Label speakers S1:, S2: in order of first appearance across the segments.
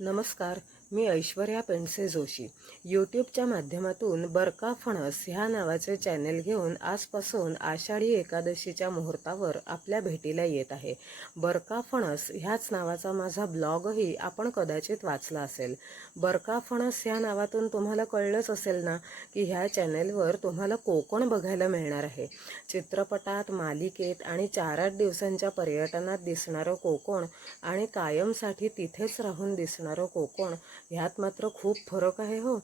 S1: नमस्कार. मी ऐश्वर्या पेंडसे जोशी. यूट्यूबच्या माध्यमातून बरका फणस ह्या नावाचे चॅनेल घेऊन आजपासून आषाढी एकादशीच्या मुहूर्तावर आपल्या भेटीला येत आहे. बरका फणस ह्याच नावाचा माझा ब्लॉगही आपण कदाचित वाचला असेल. बरका फणस ह्या नावातून तुम्हाला कळलंच असेल ना की ह्या चॅनेलवर तुम्हाला कोकण बघायला मिळणार आहे. चित्रपटात मालिकेत आणि चार आठ दिवसांच्या पर्यटनात दिसणारं कोकण आणि कायमसाठी तिथेच राहून दिसणारं कोकण ह्यात मात्र खूप फरक आहे हो.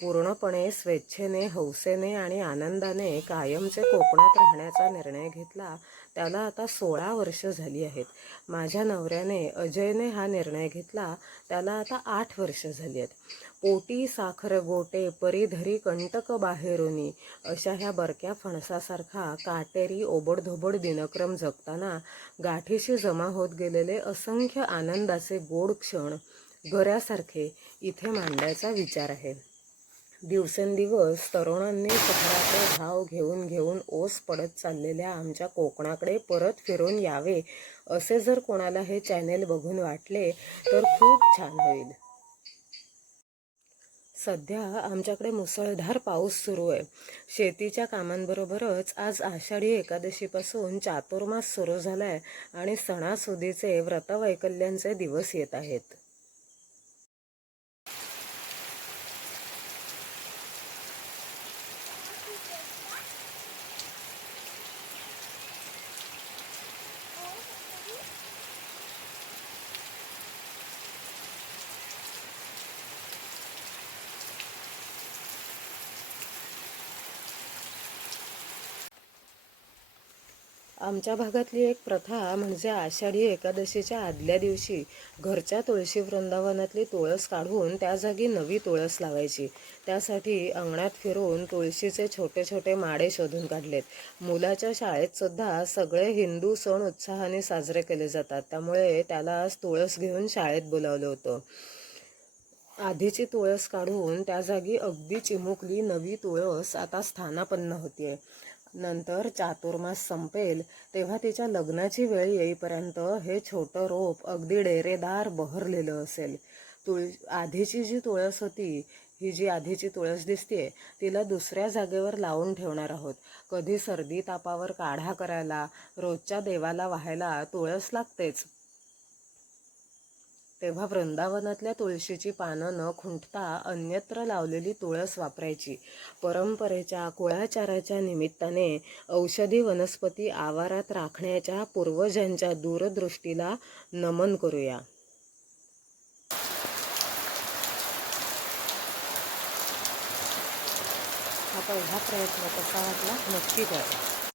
S1: पूर्णपणे स्वेच्छेने हौसेने आणि आनंदाने कायमचे कोकणात राहण्याचा निर्णय घेतला. त्याला आता सोळा वर्ष झाली आहेत. माझ्या नवऱ्याने अजयने हा निर्णय घेतला. त्याला आता आठ वर्ष झाली आहेत. पोटी साखर गोटे परिधरी कंटक बाहेरुनी अशा ह्या बरक्या फणसासारखा काटेरी ओबडधोबड दिनक्रम जगताना गाठीशी जमा होत गेलेले असंख्य आनंदाचे गोड क्षण घरासारखे इथे मांडायचा विचार आहे. दिवसेंदिवस तरुणांनी शहराचे भाव घेऊन घेऊन ओस पडत चाललेल्या आमच्या कोकणाकडे परत फिरून यावे असे जर कोणाला हे चॅनेल बघून वाटले तर खूप छान होईल. सध्या आमच्याकडे मुसळधार पाऊस सुरू आहे. शेतीच्या कामांबरोबरच आज आषाढी एकादशीपासून चातुर्मास सुरू झाला आहे आणि सणासुदीचे व्रतवैकल्यांचे दिवस येत आहेत. आमच्या भागातली एक प्रथा म्हणजे आषाढी एकादशीच्या आदल्या दिवशी घरच्या तुळशी वृंदावनातली तुळस काढून त्या जागी नवी तुळस लावायची. त्यासाठी अंगणात फिरून तुळशीचे छोटे छोटे माडे शोधून काढलेत. मुलाच्या शाळेत सुद्धा सगळे हिंदू सण उत्साहाने साजरे केले जातात. त्यामुळे त्याला आज तुळस घेऊन शाळेत बोलावलं होतं. आधीची तुळस काढून त्या जागी अगदी चिमुकली नवी तुळस आता स्थानापन्न होतीये. नंतर चातुर्मास संपेल तेव्हा तिच्या लग्नाची वेळ येईपर्यंत हे छोटं रोप अगदी डेरेदार बहरलेलं असेल. तुळ आधीची जी तुळस होती ही जी आधीची तुळस दिसते तिला दुसऱ्या जागेवर लावून ठेवणार आहोत. कधी सर्दी तापावर काढा करायला रोजच्या देवाला व्हायला तुळस लागतेच. तेव्हा वृंदावनातल्या तुळशीची पानं न खुंटता अन्यत्र लावलेली तुळस वापरायची. परंपरेच्या कुळाचाराच्या निमित्ताने औषधी वनस्पती आवारात राखण्याच्या पूर्वजांच्या दूरदृष्टीला नमन करूया. हा पहिला प्रयत्न कसा वाटला. नक्की करा.